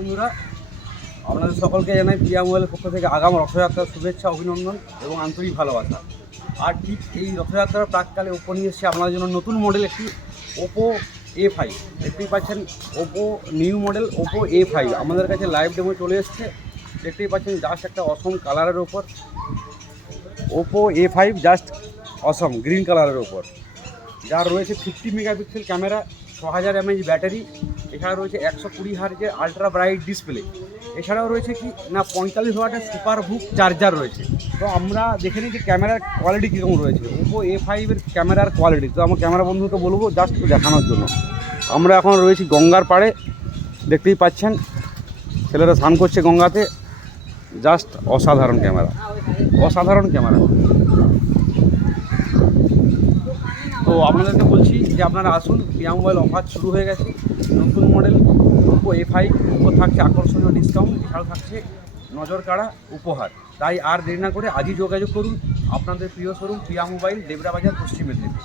বন্ধুরা, আপনাদের সকলকে জানাই প্রিয়া মোবাইলের পক্ষ থেকে আগাম রথযাত্রার শুভেচ্ছা, অভিনন্দন এবং আন্তরিক ভালোবাসা। আর ঠিক এই রথযাত্রার প্রাককালে ওপো নিয়ে এসেছে আপনাদের জন্য নতুন মডেল একটি ওপো A5। দেখতেই পাচ্ছেন Oppo new model Oppo A5 আমাদের কাছে লাইভ ডেমো চলে এসছে। দেখতেই পাচ্ছেন জাস্ট একটা অসম কালারের ওপর ওপো A5, জাস্ট অসম গ্রিন কালারের ওপর, যার রয়েছে 50 মেগাপিক্সেল ক্যামেরা, 6000 mAh ব্যাটারি, এছাড়া রয়েছে 120 হার্জের আলট্রা ব্রাইট ডিসপ্লে, এছাড়াও রয়েছে কি না 45 ওয়াটের সুপার বুক চার্জার রয়েছে। তো আমরা দেখে নিই যে ক্যামেরার কোয়ালিটি কীরকম রয়েছে ওপো A5-এর ক্যামেরার কোয়ালিটি। তো আমার ক্যামেরা বন্ধুকে বলবো জাস্ট দেখানোর জন্য। আমরা এখন রয়েছি গঙ্গার পাড়ে, দেখতেই পাচ্ছেন ছেলেরা স্নান করছে গঙ্গাতে। জাস্ট অসাধারণ ক্যামেরা, অসাধারণ ক্যামেরা। তো আপনাদেরকে বলছি যে আপনারা আসুন, প্রিয়া মোবাইল অফার শুরু হয়ে গেছে। নতুন মডেল ওপো A5 উপর থাকছে আকর্ষণীয় ডিসকাউন্ট, এছাড়াও থাকছে নজর কাড়া উপহার। তাই আর দেরি না করে আজই যোগাযোগ করুন আপনাদের প্রিয় শোরুম প্রিয়া মোবাইল, ডেবরা বাজার, পশ্চিম মেদিনীপুর।